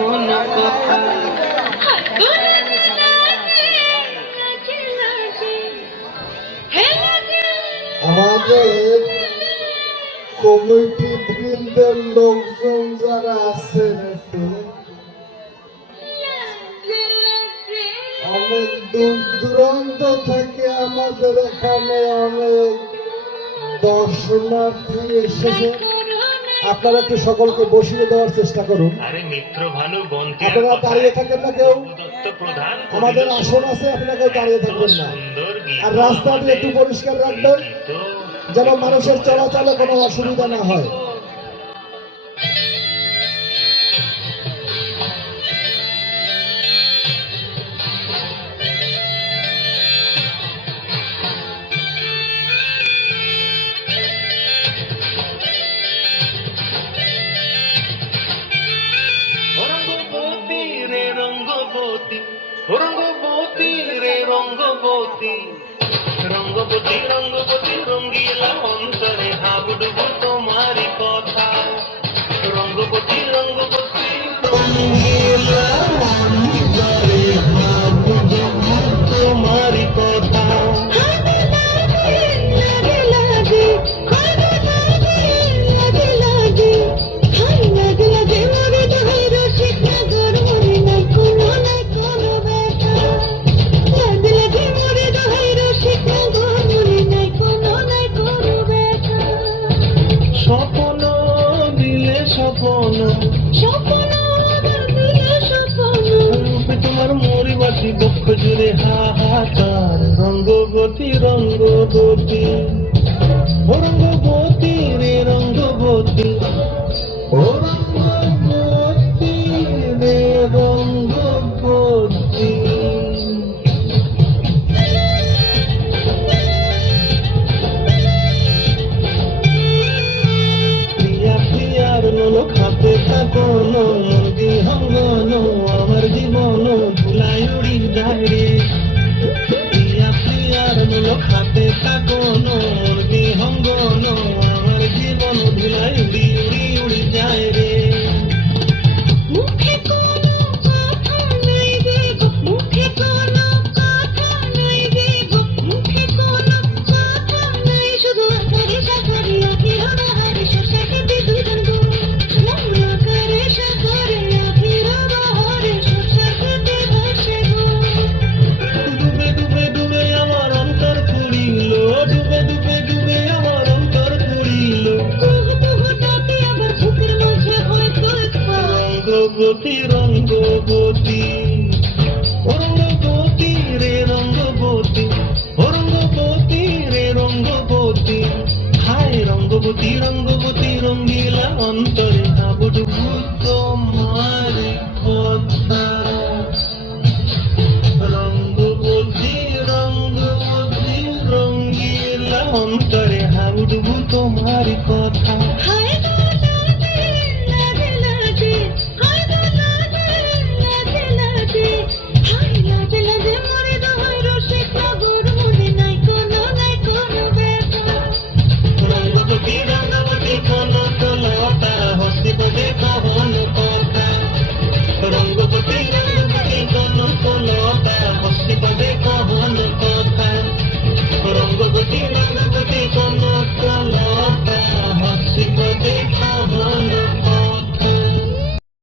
কোন কথা। আমাদের কমিটি বৃন্দের লোকজন যারা আছেন একটু অনেক দূর দূরান্ত থেকে আমাদের এখানে অনেক দর্শনার্থী এসেছে। আপনারা একটু সকলকে বসিয়ে দেওয়ার চেষ্টা করুন। আপনারা দাঁড়িয়ে থাকেন না কেউ, আমাদের আসন আছে, আপনারা দাঁড়িয়ে থাকবেন না। আর রাস্তাটি একটু পরিষ্কার রাখবেন যেন মানুষের চলাচলে কোনো অসুবিধা না হয়। রঙ্গবতী রে রঙ্গবতী, রঙ্গবতী রঙ্গবতী রঙ্গিলা অন্তরে হাবুডুবু তোমারই কথা। রঙ্গবতী রঙ্গবতী রঙ্গিলা অন্তরে হাবুডুবু তোমারই কথা। স্বপ্ন দিলে স্বপ্ন, তোমার মরিবাসী বক্ষ জুড়ে হাহাকার। রঙ্গবতী রঙ্গবতী, ও রঙ্গবতী রে রঙ্গবতী, ও রঙ্গবতী রে রঙ্গবতী। খাতে থাকন মুরগি হঙ্গন, আমার জীবন ধুলাই উড়ি যায় রে। প্রিয়া প্রিয়ার খাতে থাকন মুরগি হঙ্গন, আমার জীবন ধুলাই উড়ি উড়ি উড়ি যায় রে। রঙ্গবতী রঙ্গবতী, ও রঙ্গবতী রে রঙ্গবতী, ও রঙ্গবতী রে রঙ্গবতী। হায় রঙ্গবতী রঙ্গবতী রঙ্গিলা অন্তরে হাবুডুবু তোমারই কথা। রঙ্গবতী রঙ্গবতী রঙ্গিলা অন্তরে হাবুডুবু তোমারই কথা।